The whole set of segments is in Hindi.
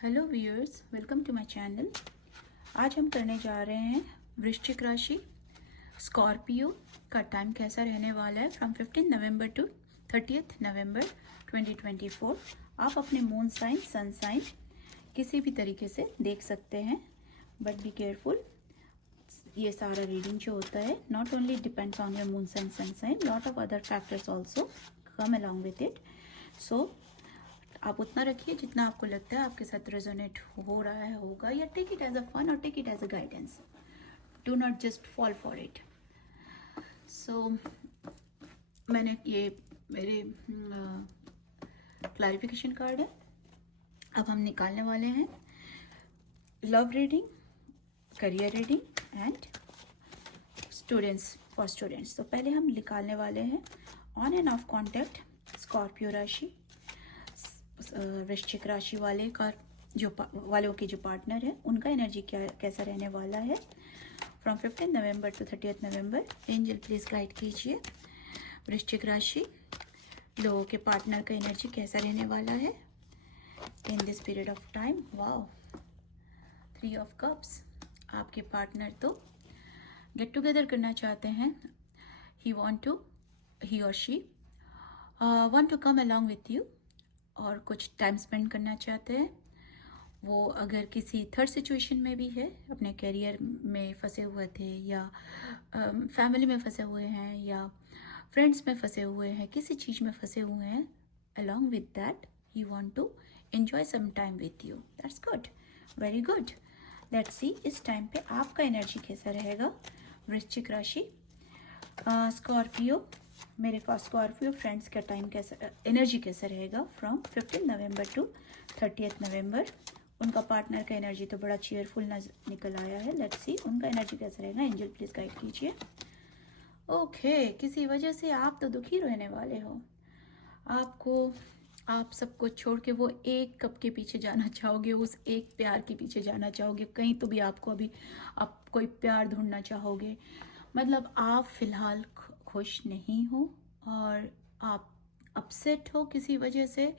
Hello viewers, welcome to my channel. आज हम करने जा रहे हैं वृश्चिक राशि स्कॉर्पियो का टाइम कैसा रहने वाला है फ्रॉम 15 नवंबर टू 30 नवंबर 2024। आप अपने मून साइन, सन साइन किसी भी तरीके से देख सकते हैं, बट बी केयरफुल। ये सारा रीडिंग जो होता है not only depends on your moon sign, sun sign, lot of other factors also come along with it. So आप उतना रखिए जितना आपको लगता है आपके साथ रेजोनेट हो रहा है, होगा, या take it as a fun और take it as a guidance. Do not just fall for it. So मैंने ये मेरे क्लैरिफिकेशन कार्ड है। अब हम निकालने वाले हैं love reading, career reading and students for students. तो पहले हम निकालने वाले हैं on and of contact Scorpio राशि, वृश्चिक राशि वाले का वालों के जो पार्टनर है उनका एनर्जी कैसा रहने वाला है from 15 November to 30 November. Angel please guide कीजिए वृश्चिक राशि लोगों के पार्टनर का एनर्जी कैसा रहने वाला है in this period of time. Wow, 3 of cups. आपके पार्टनर तो गेट टुगेदर करना चाहते हैं। ही और she want to come along with you और कुछ टाइम स्पेंड करना चाहते हैं। वो अगर किसी थर्ड सिचुएशन में भी है, अपने करियर में फंसे हुए थे या फैमिली में फंसे हुए हैं या फ्रेंड्स में फंसे हुए हैं, किसी चीज़ में फंसे हुए हैं, along with that he want to enjoy some time with you. That's good, very good. Let's see इस टाइम पे आपका एनर्जी कैसा रहेगा वृश्चिक राशि स्कॉर्पियो। मेरे पास स्कॉर्पियो फ्रेंड्स का टाइम कैसा, एनर्जी कैसा रहेगा फ्रॉम 15 नवंबर टू 30 नवंबर। उनका पार्टनर का एनर्जी तो बड़ा चीयरफुल निकल आया है। लेट्स सी उनका एनर्जी कैसा रहेगा। एंजल प्लीज गाइड कीजिए। ओके, किसी वजह से आप तो दुखी रहने वाले हो। आप सबको छोड़ के वो एक कप के पीछे जाना चाहोगे, उस एक प्यार के पीछे जाना चाहोगे। कहीं तो भी आपको अभी आप कोई प्यार ढूंढना चाहोगे। मतलब आप फिलहाल खुश नहीं हो और आप अपसेट हो, किसी वजह से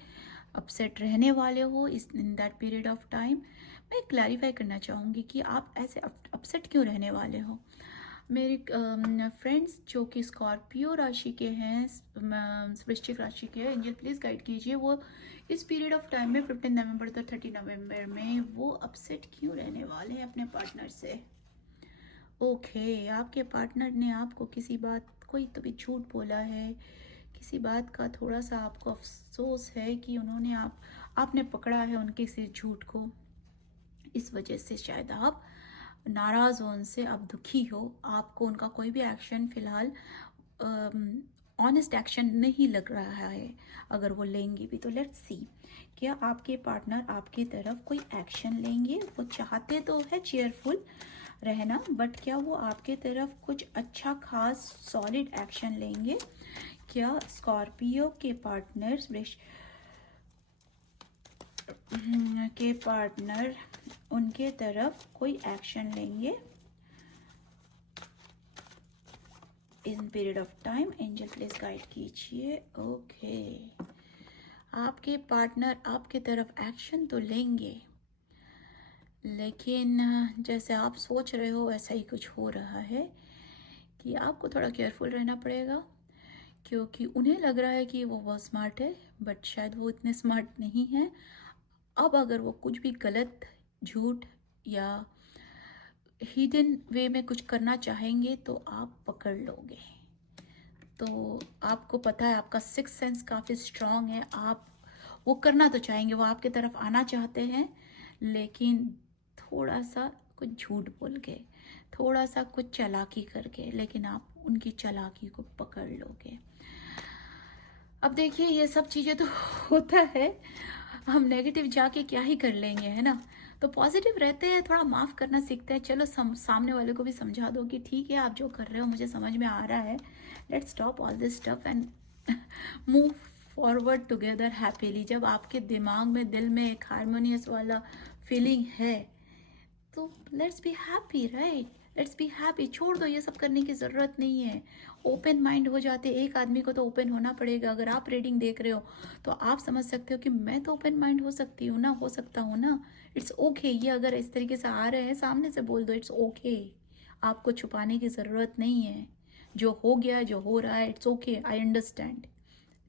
अपसेट रहने वाले हो in that period of time. मैं क्लैरिफाई करना चाहूँगी कि आप ऐसे अपसेट क्यों रहने वाले हो। मेरे फ्रेंड्स जो कि स्कॉर्पियो राशि के हैं, वृश्चिक राशि के हैं, एंजल प्लीज गाइड कीजिए वो इस पीरियड ऑफ टाइम में 15 नवंबर तो 30 नवंबर में वो अपसेट क्यों रहने वाले हैं अपने पार्टनर से। ओके, आपके पार्टनर ने आपको किसी बात, कोई तो भी झूठ बोला है, किसी बात का थोड़ा सा आपको अफसोस है कि उन्होंने आपने पकड़ा है उनके से झूठ को। इस वजह से शायद आप नाराज़ हो उनसे, आप दुखी हो। आपको उनका कोई भी एक्शन फिलहाल ऑनेस्ट एक्शन नहीं लग रहा है। अगर वो लेंगे भी तो लेट्स सी क्या आपके पार्टनर आपकी तरफ कोई एक्शन लेंगे। वो चाहते तो है चेयरफुल रहना, बट क्या वो आपके तरफ कुछ अच्छा खास सॉलिड एक्शन लेंगे। क्या स्कॉर्पियो के पार्टनर उनके तरफ कोई एक्शन लेंगे in period of time. Angel please guide कीजिए। ओके, आपके पार्टनर आपके तरफ एक्शन तो लेंगे, लेकिन जैसे आप सोच रहे हो वैसा ही कुछ हो रहा है कि आपको थोड़ा केयरफुल रहना पड़ेगा, क्योंकि उन्हें लग रहा है कि वो बहुत स्मार्ट है, बट शायद वो इतने स्मार्ट नहीं है। अब अगर वो कुछ भी गलत, झूठ या हिडन वे में कुछ करना चाहेंगे तो आप पकड़ लोगे। तो आपको पता है आपका सिक्स सेंस काफ़ी स्ट्रांग है। आप वो करना तो चाहेंगे, वो आपके तरफ आना चाहते हैं, लेकिन थोड़ा सा कुछ झूठ बोल के, थोड़ा सा कुछ चालाकी करके, लेकिन आप उनकी चालाकी को पकड़ लोगे। अब देखिए ये सब चीज़ें तो होता है, हम नेगेटिव जाके क्या ही कर लेंगे, है ना। तो पॉजिटिव रहते हैं, थोड़ा माफ़ करना सीखते हैं। चलो सामने वाले को भी समझा दो कि ठीक है आप जो कर रहे हो मुझे समझ में आ रहा है, let's stop all this stuff and move forward together happily. जब आपके दिमाग में, दिल में एक हारमोनियस वाला फीलिंग है तो let's be happy, right. Let's be happy, छोड़ दो, ये सब करने की ज़रूरत नहीं है। ओपन माइंड हो जाते, एक आदमी को तो ओपन होना पड़ेगा। अगर आप रीडिंग देख रहे हो तो आप समझ सकते हो कि मैं तो ओपन माइंड हो सकती हूँ ना, हो सकता हूँ ना। इट्स ओके ये अगर इस तरीके से आ रहे हैं सामने से बोल दो, इट्स ओके। आपको छुपाने की ज़रूरत नहीं है। जो हो गया, जो हो रहा है, इट्स ओके, आई अंडरस्टैंड।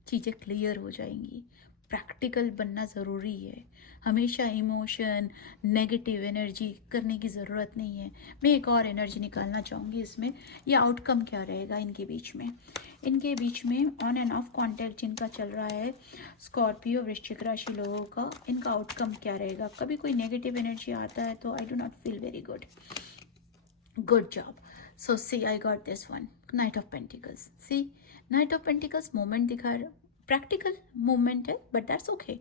चीज़ें क्लियर हो जाएंगी। प्रैक्टिकल बनना ज़रूरी है। हमेशा इमोशन, नेगेटिव एनर्जी करने की ज़रूरत नहीं है। मैं एक और एनर्जी निकालना चाहूँगी इसमें। ये आउटकम क्या रहेगा इनके बीच में? इनके बीच में ऑन एंड ऑफ कॉन्टैक्ट जिनका चल रहा है, स्कॉर्पियो वृश्चिक राशि लोगों का, इनका आउटकम क्या रहेगा? कभी कोई नेगेटिव एनर्जी आता है तो I do not feel very good. Good job. So see, I got this one. Knight of Pentacles. See, Knight of Pentacles moment दिखा रहा, प्रैक्टिकल मोमेंट है, बट दैट्स ओके।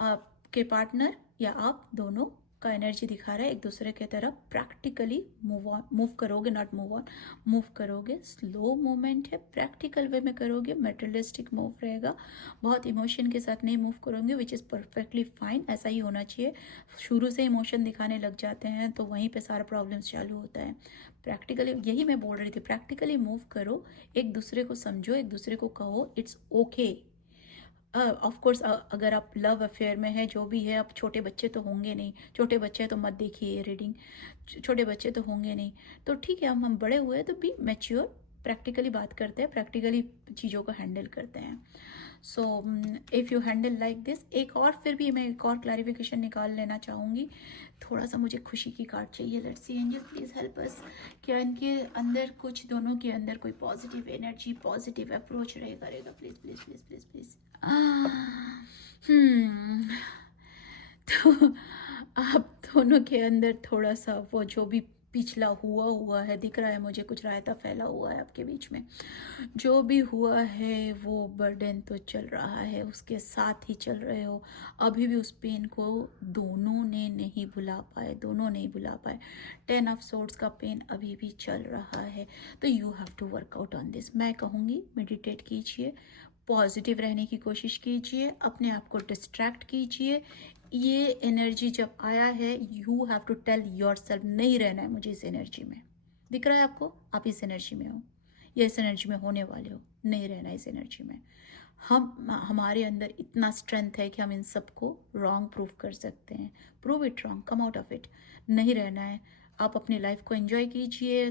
आपके पार्टनर या आप दोनों का एनर्जी दिखा रहा है एक दूसरे के तरफ प्रैक्टिकली मूव करोगे, नॉट मूव ऑन, मूव करोगे। स्लो मूवमेंट है, प्रैक्टिकल वे में करोगे, मटेरियलिस्टिक मूव रहेगा। बहुत इमोशन के साथ नहीं मूव करोगे, विच इज़ परफेक्टली फाइन, ऐसा ही होना चाहिए। शुरू से इमोशन दिखाने लग जाते हैं तो वहीं पे सारा प्रॉब्लम्स चालू होता है। प्रैक्टिकली, यही मैं बोल रही थी, प्रैक्टिकली मूव करो, एक दूसरे को समझो, एक दूसरे को कहो इट्स ओके। ऑफ कोर्स अगर आप लव अफेयर में है, जो भी है, अब छोटे बच्चे तो होंगे नहीं, छोटे बच्चे तो मत देखिए ये रीडिंग, छोटे बच्चे तो होंगे नहीं, तो ठीक है, हम बड़े हुए तो बी मैच्योर, प्रैक्टिकली बात करते हैं, प्रैक्टिकली चीज़ों को हैंडल करते हैं। So if you handle like this, एक और फिर भी मैं एक और क्लैरिफिकेशन निकाल लेना चाहूँगी। थोड़ा सा मुझे खुशी की कार्ड चाहिए। Let's see angel please help us. क्या इनके अंदर कुछ, दोनों के अंदर कोई पॉजिटिव एनर्जी, पॉजिटिव अप्रोच रहेगा? Please please please please please. तो आप दोनों के अंदर थोड़ा सा वो जो भी पिछला हुआ है दिख रहा है मुझे, कुछ रायता फैला हुआ है आपके बीच में। जो भी हुआ है वो बर्डन तो चल रहा है, उसके साथ ही चल रहे हो। अभी भी उस पेन को दोनों ने नहीं भुला पाए, दोनों नहीं भुला पाए। 10 ऑफ सोर्ड्स का पेन अभी भी चल रहा है। तो you have to work out on this. मैं कहूँगी मेडिटेट कीजिए, पॉजिटिव रहने की कोशिश कीजिए, अपने आप को डिस्ट्रैक्ट कीजिए। ये एनर्जी जब आया है, you have to tell yourself, नहीं रहना है मुझे इस एनर्जी में। दिख रहा है आपको, आप इस एनर्जी में हो या इस एनर्जी में होने वाले हो, नहीं रहना इस एनर्जी में। हमारे अंदर इतना स्ट्रेंथ है कि हम इन सबको रॉन्ग प्रूव कर सकते हैं। Prove it wrong, come out of it. नहीं रहना है, आप अपनी लाइफ को एंजॉय कीजिए।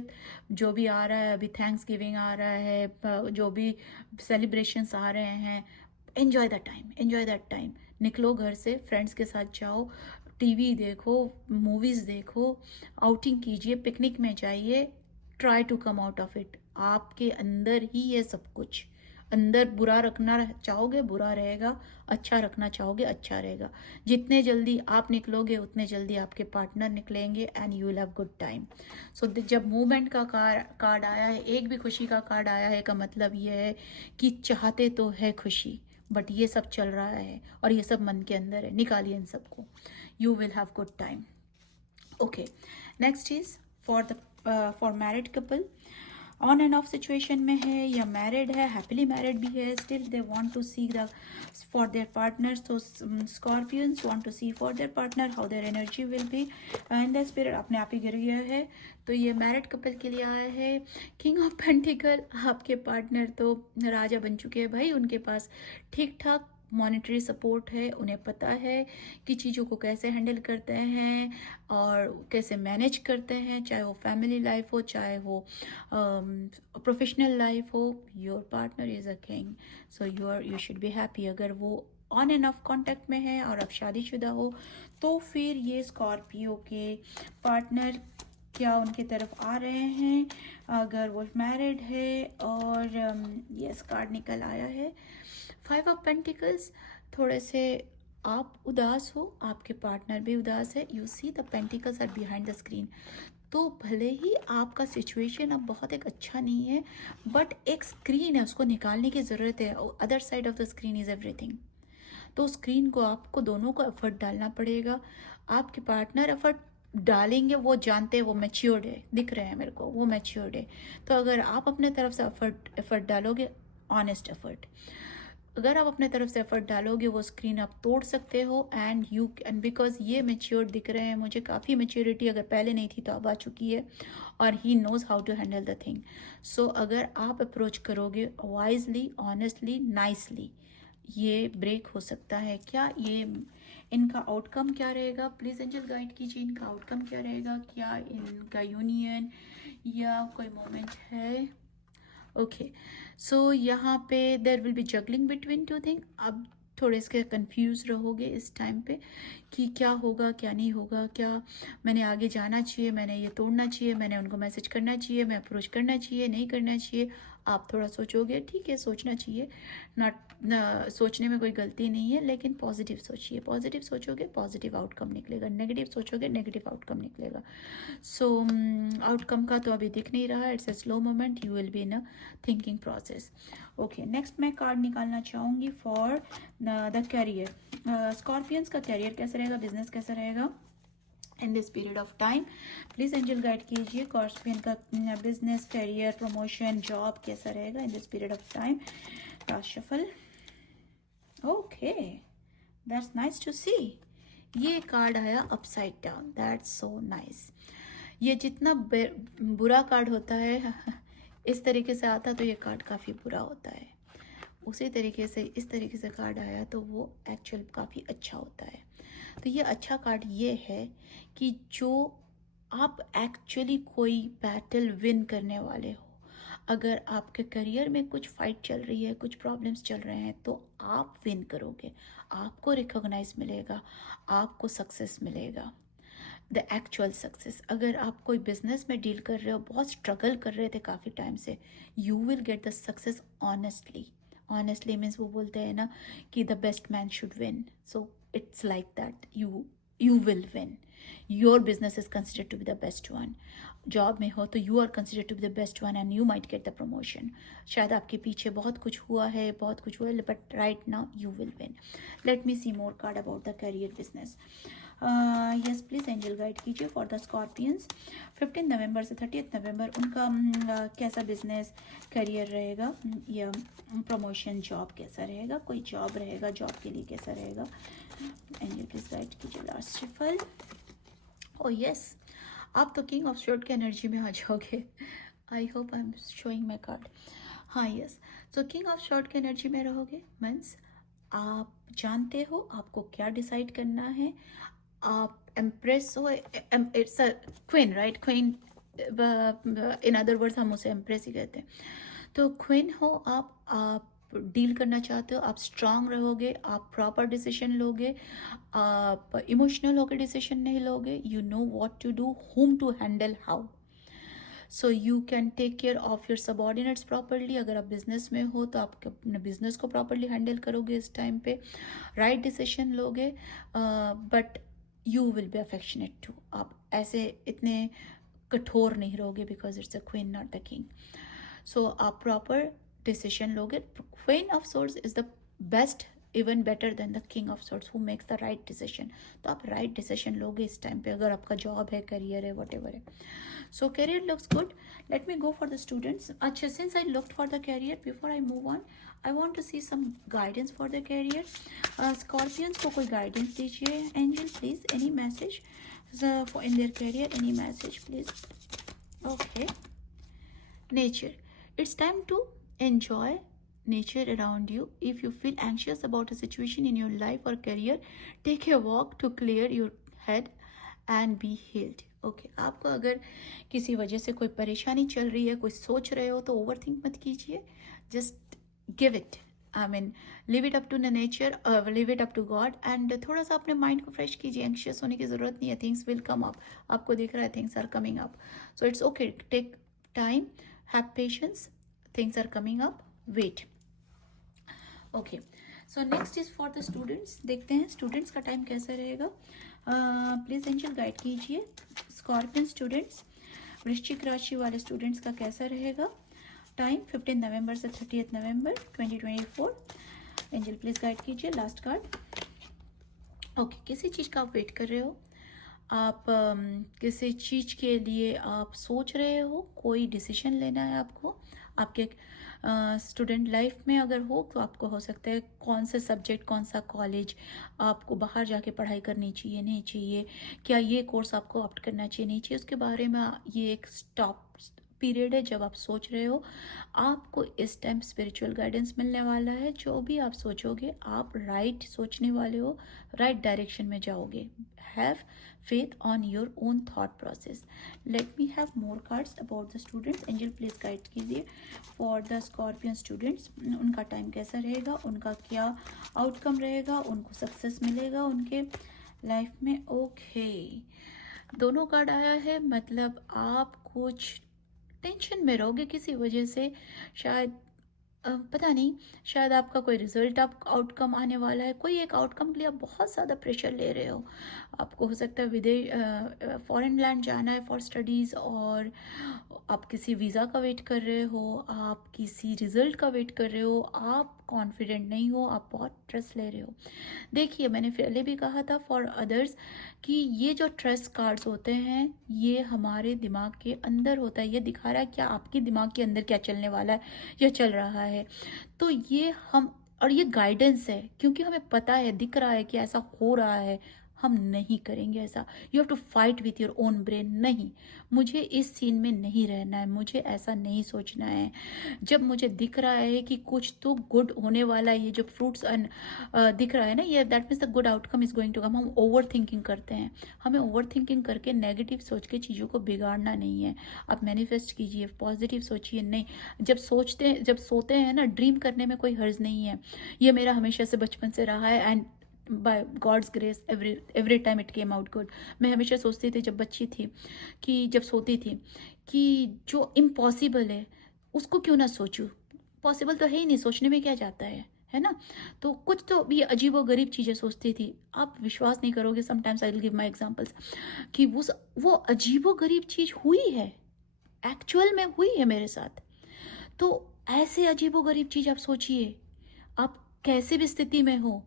जो भी आ रहा है, अभी थैंक्स गिविंग आ रहा है, जो भी सेलिब्रेशंस आ रहे हैं, enjoy the time, enjoy that time. निकलो घर से, फ्रेंड्स के साथ जाओ, टीवी देखो, मूवीज़ देखो, आउटिंग कीजिए, पिकनिक में जाइए। Try to come out of it. आपके अंदर ही है सब कुछ। अंदर बुरा रखना चाहोगे बुरा रहेगा, अच्छा रखना चाहोगे अच्छा रहेगा। जितने जल्दी आप निकलोगे उतने जल्दी आपके पार्टनर निकलेंगे and you will have good time. So जब मूवमेंट का कार्ड आया है, एक भी खुशी का कार्ड आया है, का मतलब ये है कि चाहते तो है खुशी, बट ये सब चल रहा है और ये सब मन के अंदर है। निकालिए इन सबको, you will have good time. Okay, next is for married couple. On and off situation में है या मैरिड है, हैप्पीली मैरिड भी है, still they want to see the for their partners. तो scorpions want to see for their partner how their energy will be and the spirit अपने आप ही गिर गया है। तो ये मैरिड कपल के लिए आया है किंग ऑफ पेंटिकल। आपके पार्टनर तो राजा बन चुके हैं भाई, उनके पास ठीक ठाक मॉनेटरी सपोर्ट है, उन्हें पता है कि चीज़ों को कैसे हैंडल करते हैं और कैसे मैनेज करते हैं, चाहे वो फैमिली लाइफ हो, चाहे वो प्रोफेशनल लाइफ हो। Your partner is a king, so you should be happy. अगर वो ऑन एंड ऑफ कॉन्टैक्ट में है और आप शादीशुदा हो तो फिर ये स्कॉर्पियो के पार्टनर क्या उनकी तरफ आ रहे हैं। अगर वो मैरिड है और यस कार्ड निकल आया है 5 ऑफ पेंटिकल्स। थोड़े से आप उदास हो, आपके पार्टनर भी उदास है। You see the pentacles are behind the screen. तो भले ही आपका सिचुएशन अब बहुत एक अच्छा नहीं है, बट एक स्क्रीन है, उसको निकालने की ज़रूरत है। Other side of the screen is everything. तो स्क्रीन को आपको दोनों को एफर्ट डालना पड़ेगा। आपके पार्टनर एफर्ट डालेंगे, वो जानते हैं, वो मैच्योर्ड है, दिख रहे हैं मेरे को, वो मैच्योर्ड है। तो अगर आप अपने तरफ से एफर्ट डालोगे, ऑनेस्ट एफर्ट, अगर आप अपने तरफ से एफर्ट डालोगे वो स्क्रीन आप तोड़ सकते हो, एंड बिकॉज ये मेच्योर दिख रहे हैं मुझे, काफ़ी मेच्योरिटी अगर पहले नहीं थी तो अब आ चुकी है, और he knows how to handle the thing. So अगर आप अप्रोच करोगे वाइजली, ऑनेस्टली, नाइसली, ये ब्रेक हो सकता है. क्या ये इनका आउटकम क्या रहेगा? प्लीज़ एंजल गाइड कीजिए, इनका आउटकम क्या रहेगा? क्या इनका यूनियन या कोई मोमेंट है? ओके, सो यहाँ पे there will be juggling between two thing. अब थोड़े इसके कंफ्यूज रहोगे इस टाइम पे कि क्या होगा क्या नहीं होगा, क्या मैंने आगे जाना चाहिए, मैंने ये तोड़ना चाहिए, मैंने उनको मैसेज करना चाहिए, मैं अप्रोच करना चाहिए, नहीं करना चाहिए. आप थोड़ा सोचोगे, ठीक है, सोचना चाहिए, नॉट सोचने में कोई गलती नहीं है, लेकिन पॉजिटिव सोचिए. पॉजिटिव सोचोगे पॉजिटिव आउटकम निकलेगा, नेगेटिव सोचोगे नेगेटिव आउटकम निकलेगा. सो आउटकम का तो अभी दिख नहीं रहा. It's a slow moment, you will be in a thinking process. Okay, next मैं कार्ड निकालना चाहूँगी फॉर द करियर. स्कॉर्पियंस का करियर कैसा रहेगा, बिजनेस कैसा रहेगा इन this period of time? Please angel guide कीजिए. स्कॉर्पियन का बिजनेस, करियर, प्रमोशन, जॉब कैसा रहेगा इन this period of time? Shuffle. Okay, that's nice to see. ये कार्ड आया upside down. That's so nice. ये जितना बुरा कार्ड होता है इस तरीके से आता तो ये कार्ड काफ़ी बुरा होता है. उसी तरीके से इस तरीके से कार्ड आया तो वो एक्चुअल काफ़ी अच्छा होता है. तो ये अच्छा कार्ड ये है कि जो आप एक्चुअली कोई बैटल विन करने वाले हो. अगर आपके करियर में कुछ फाइट चल रही है, कुछ प्रॉब्लम्स चल रहे हैं, तो आप विन करोगे, आपको रिकॉग्नाइज मिलेगा, आपको सक्सेस मिलेगा, द एक्चुअल सक्सेस. अगर आप कोई बिजनेस में डील कर रहे हो, बहुत स्ट्रगल कर रहे थे काफ़ी टाइम से, you will get the success honestly. Honestly means वो बोलते हैं ना कि the best man should win. So it's like that, you will win. Your business is considered to be the best one. Job में हो तो you are considered to be the best one and you might get the promotion. शायद आपके पीछे बहुत कुछ हुआ है, बहुत कुछ हुआ है, but right now you will win. Let me see more card about the career, business. Yes, please angel guide कीजिए फॉर द स्कॉर्पियंस 15 नवंबर से 30 नवंबर. उनका कैसा बिजनेस, करियर रहेगा या प्रमोशन, जॉब कैसा रहेगा? कोई जॉब रहेगा, जॉब के लिए कैसा रहेगा? एंजल प्लीज गाइड कीजिए. Last shuffle. ओ यस, आप तो किंग ऑफ शॉर्ट की एनर्जी में आ जाओगे. I hope I am showing my card. हाँ yes, so king of swords की एनर्जी में रहोगे मीन्स आप जानते हो आपको क्या डिसाइड करना है. आप एम्प्रेस हो, it's a queen, right? Queen, in other words हम उसे एम्प्रेस ही कहते हैं. तो क्वीन हो आप डील करना चाहते हो, आप स्ट्रांग रहोगे, आप प्रॉपर डिसीजन लोगे, आप इमोशनल होकर डिसीजन नहीं लोगे. You know what to do, whom to handle, how. So you can take care of your subordinates properly. अगर आप बिजनेस में हो तो आप अपने बिजनेस को प्रॉपरली हैंडल करोगे इस टाइम पे, राइट डिसीजन लोगे, but you will be affectionate too. आप ऐसे इतने कठोर नहीं रहोगे because it's a queen not the king. So आप प्रॉपर डिसीजन लोगे. Queen of swords is the best, even better than the king of swords who makes the right decision. तो आप राइट डिसीजन लोगे इस टाइम पे, अगर आपका जॉब है, करियर है, वट एवर है. So career looks good. Let me go for the students. Achha, since I looked for the career, before I move on, I want to see some guidance for the career. Scorpions को कोई guidance दीजिए. Angel, please, any message for in their career? Any message, please? Okay. Nature. It's time to enjoy nature around you. If you feel anxious about a situation in your life or career, take a walk to clear your head and be healed. Okay, आपको अगर किसी वजह से कोई परेशानी चल रही है, कोई सोच रहे हो, तो ओवर थिंक मत कीजिए. Just give it, I mean leave it up to the nature, leave it up to God, and थोड़ा सा अपने माइंड को फ्रेश कीजिए. एंक्शियस होने की ज़रूरत नहीं है. Things will come up. आपको दिख रहा है things are coming up. So it's okay, take time, have patience, things are coming up, wait. Okay, so next is for the students. देखते हैं स्टूडेंट्स का टाइम कैसा रहेगा. प्लीज़ एंजल गाइड कीजिए. स्कॉर्पियन स्टूडेंट्स, वृश्चिक राशि वाले स्टूडेंट्स का कैसा रहेगा टाइम 15 नवंबर से 30 नवंबर 2024. एंजल प्लीज़ गाइड कीजिए. Last card. ओके, किसी चीज़ का आप वेट कर रहे हो, आप किसी चीज़ के लिए आप सोच रहे हो, कोई डिसीजन लेना है आपको, आपके स्टूडेंट लाइफ में अगर हो तो आपको हो सकता है कौन से सब्जेक्ट, कौन सा कॉलेज आपको बाहर जाके पढ़ाई करनी चाहिए, नहीं चाहिए, क्या ये कोर्स आपको ऑप्ट करना चाहिए, नहीं चाहिए, उसके बारे में ये एक स्टॉप पीरियड है जब आप सोच रहे हो। आपको इस टाइम स्पिरिचुअल गाइडेंस मिलने वाला है। जो भी आप सोचोगे आप राइट सोचने वाले हो, राइट डायरेक्शन में जाओगे। Have faith on your own thought process. Let me have more cards about the students. Angel please guide कीजिए for the Scorpion students. उनका टाइम कैसा रहेगा, उनका क्या आउटकम रहेगा, उनको सक्सेस मिलेगा उनके लाइफ में। ओके, दोनों कार्ड आया है, मतलब आप कुछ टेंशन में रहोगे किसी वजह से। शायद पता नहीं, शायद आपका कोई रिजल्ट आप आउटकम आने वाला है, कोई एक आउटकम के लिए आप बहुत ज़्यादा प्रेशर ले रहे हो। आपको हो सकता है विदेश फॉरेन लैंड जाना है फॉर स्टडीज़, और आप किसी वीज़ा का वेट कर रहे हो, आप किसी रिज़ल्ट का वेट कर रहे हो, आप कॉन्फिडेंट नहीं हो, आप बहुत ट्रस्ट ले रहे हो। देखिए, मैंने पहले भी कहा था फॉर अदर्स कि ये जो ट्रस्ट कार्ड्स होते हैं ये हमारे दिमाग के अंदर होता है। ये दिखा रहा है क्या आपके दिमाग के अंदर क्या चलने वाला है या चल रहा है। तो ये हम, और ये गाइडेंस है क्योंकि हमें पता है, दिख रहा है कि ऐसा हो रहा है, हम नहीं करेंगे ऐसा। You have to fight with your own brain. नहीं, मुझे इस सीन में नहीं रहना है, मुझे ऐसा नहीं सोचना है। जब मुझे दिख रहा है कि कुछ तो गुड होने वाला है, ये जो फ्रूट्स दिख रहा है ना, ये that means the good outcome is going to come. हम ओवर थिंकिंग करते हैं, हमें ओवर थिंकिंग करके नेगेटिव सोच के चीज़ों को बिगाड़ना नहीं है। आप मैनिफेस्ट कीजिए, पॉजिटिव सोचिए। नहीं, जब सोते हैं ना, ड्रीम करने में कोई हर्ज नहीं है। ये मेरा हमेशा से बचपन से रहा है, and by God's grace every time it came out good. मैं हमेशा सोचती थी जब बच्ची थी, कि जब सोती थी, कि जो इम्पॉसिबल है उसको क्यों ना सोचूं। पॉसिबल तो है ही नहीं, सोचने में क्या जाता है ना। तो कुछ तो भी अजीबो गरीब चीज़ें सोचती थी। आप विश्वास नहीं करोगे, sometimes I will give my examples, कि वो अजीबो गरीब चीज़ हुई है, एक्चुअल में हुई है मेरे साथ। तो ऐसे अजीबो गरीब चीज़ आप सोचिए, आप कैसे भी स्थिति में हो,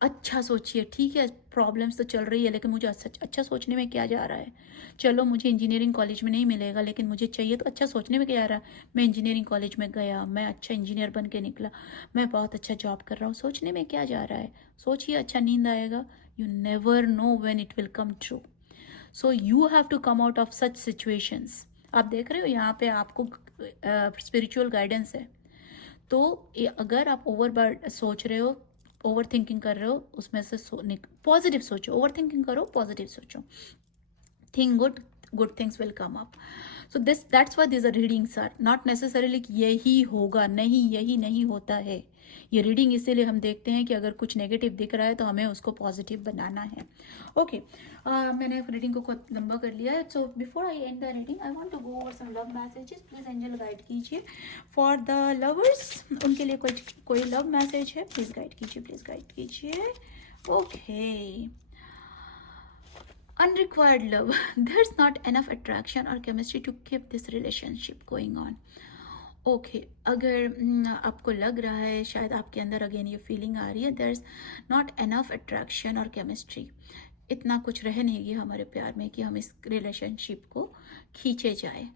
अच्छा सोचिए। ठीक है, प्रॉब्लम्स तो चल रही है, लेकिन मुझे अच्छा सोचने में क्या जा रहा है। चलो, मुझे इंजीनियरिंग कॉलेज में नहीं मिलेगा, लेकिन मुझे चाहिए तो अच्छा सोचने में क्या जा रहा है। मैं इंजीनियरिंग कॉलेज में गया, मैं अच्छा इंजीनियर बन के निकला, मैं बहुत अच्छा जॉब कर रहा हूँ, सोचने में क्या जा रहा है। सोचिए, अच्छा नींद आएगा। You never know when it will come true. So you have to come out of such situations. आप देख रहे हो यहाँ पे आपको स्पिरिचुअल गाइडेंस है। तो अगर आप सोच रहे हो, ओवर थिंकिंग कर रहे हो, उसमें से पॉजिटिव सोचो। ओवर थिंकिंग करो, पॉजिटिव सोचो। Think good, good things will come up. So that's why this readings are not necessarily कि यही होगा, नहीं, यही नहीं होता है। ये रीडिंग इसीलिए हम देखते हैं कि अगर कुछ नेगेटिव दिख रहा है तो हमें उसको पॉजिटिव बनाना है। ओके, मैंने रीडिंग को खुद लंबा कर लिया है। So before I end the reading I want to go over some love messages. Please angel guide कीजिए फॉर द लवर्स, उनके लिए कोई लव मैसेज है, प्लीज गाइड कीजिए, प्लीज गाइड कीजिए। Okay, unrequired love. There's not enough attraction or chemistry to keep this relationship going on. Okay, अगर आपको लग रहा है, शायद आपके अंदर अगेन ये फीलिंग आ रही है, there is not enough attraction और केमिस्ट्री, इतना कुछ रह नहीं गया हमारे प्यार में कि हम इस रिलेशनशिप को खींचे जाए।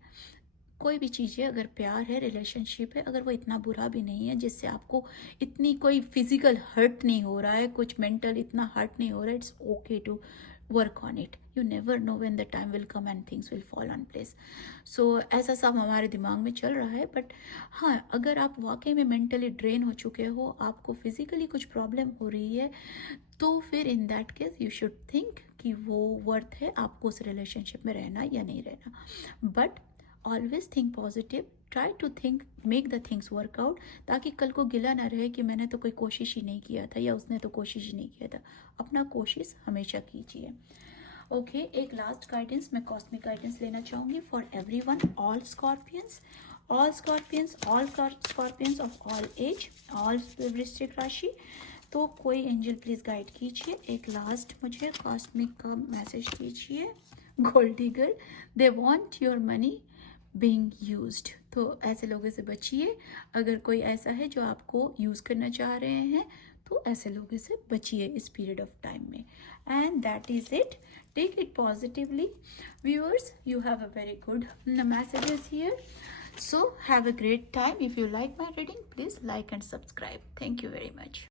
कोई भी चीज़ है, अगर प्यार है, रिलेशनशिप है, अगर वो इतना बुरा भी नहीं है जिससे आपको इतनी कोई फिजिकल हर्ट नहीं हो रहा है, कुछ मेंटल इतना हर्ट नहीं हो रहा है, it's okay to work on it. You never know when the time will come and things will fall on place. So ऐसा सब हमारे दिमाग में चल रहा है। बट हाँ, अगर आप वाकई में मेंटली ड्रेन हो चुके हो, आपको फिजिकली कुछ प्रॉब्लम हो रही है, तो फिर in that case you should think कि वो वर्थ है आपको उस रिलेशनशिप में रहना या नहीं रहना। But always think positive, try to think, make the things work out, ताकि कल को गिला ना रहे कि मैंने तो कोई कोशिश ही नहीं किया था या उसने तो कोशिश ही नहीं किया था। अपना कोशिश हमेशा कीजिए। ओके, एक लास्ट गाइडेंस, मैं कॉस्मिक गाइडेंस लेना चाहूँगी for everyone, all scorpions, all scorpions, all scorpions of all age, all वृश्चिक राशि। तो कोई एंजल प्लीज गाइड कीजिए, एक लास्ट मुझे कॉस्मिक का मैसेज कीजिए। Gold digger, they want your money being used. तो ऐसे लोगों से बचिए। अगर कोई ऐसा है जो आपको यूज़ करना चाह रहे हैं, तो ऐसे लोगों से बचिए इस पीरियड ऑफ टाइम में। And that is it, take it positively viewers, you have a very good messages here. So have a great time. If you like my reading, please like and subscribe. Thank you very much.